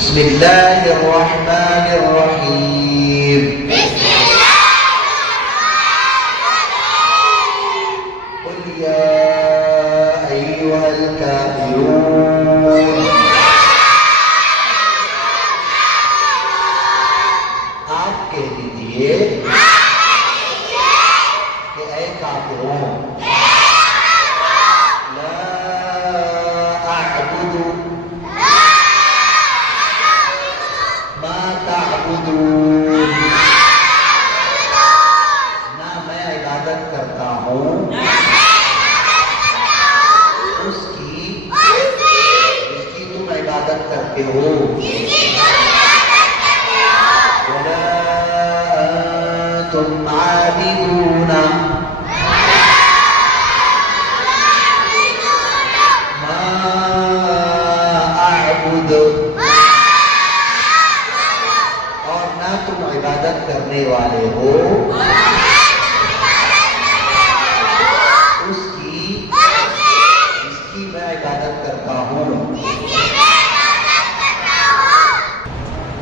بسم اللہ الرحمن الرحیم قل یا ایھا الکافرون آپ کہہ دیجئے کہ اے کافروں لا اعبد ما تعبدون نہ میں عبادت کرتا ہوں اس کی جس کی تم عبادت کرتے ہو ولا انتم عابدون ما اعبد اور نہ تم عبادت کرنے والے ہو اس کی جس کی میں عبادت کرتا ہوں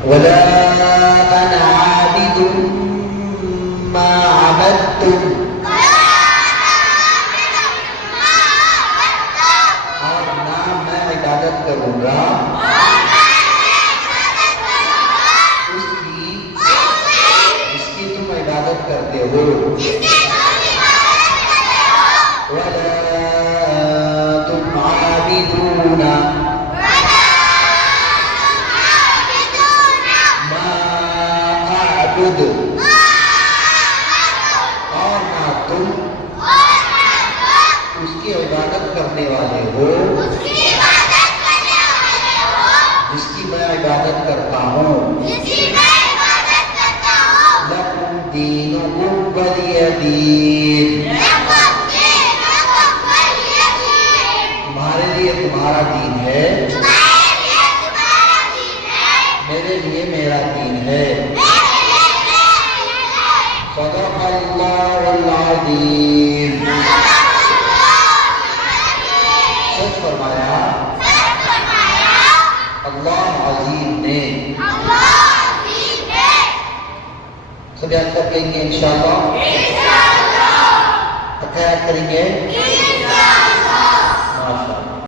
ولا انا عابد ما عبدتم اور نہ میں عبادت کروں گا اس کی جس کی تم عبادت کرتے ہو ولا تم عابدون ما اعبد اور نہ تم اس کی عبادت کرنے والے ہو جس کی میں عبادت کرتا ہوں لکم دینکم ولی دین تمہارے لیے تمہارا دین ہے میرے لیے میرا دین ہے صدق اللہ العظیم سچ فرمایا اللہ عظیم نے سب یاد کر لیں گے انشاءاللہ تقیات کریں گے ماشاءاللہ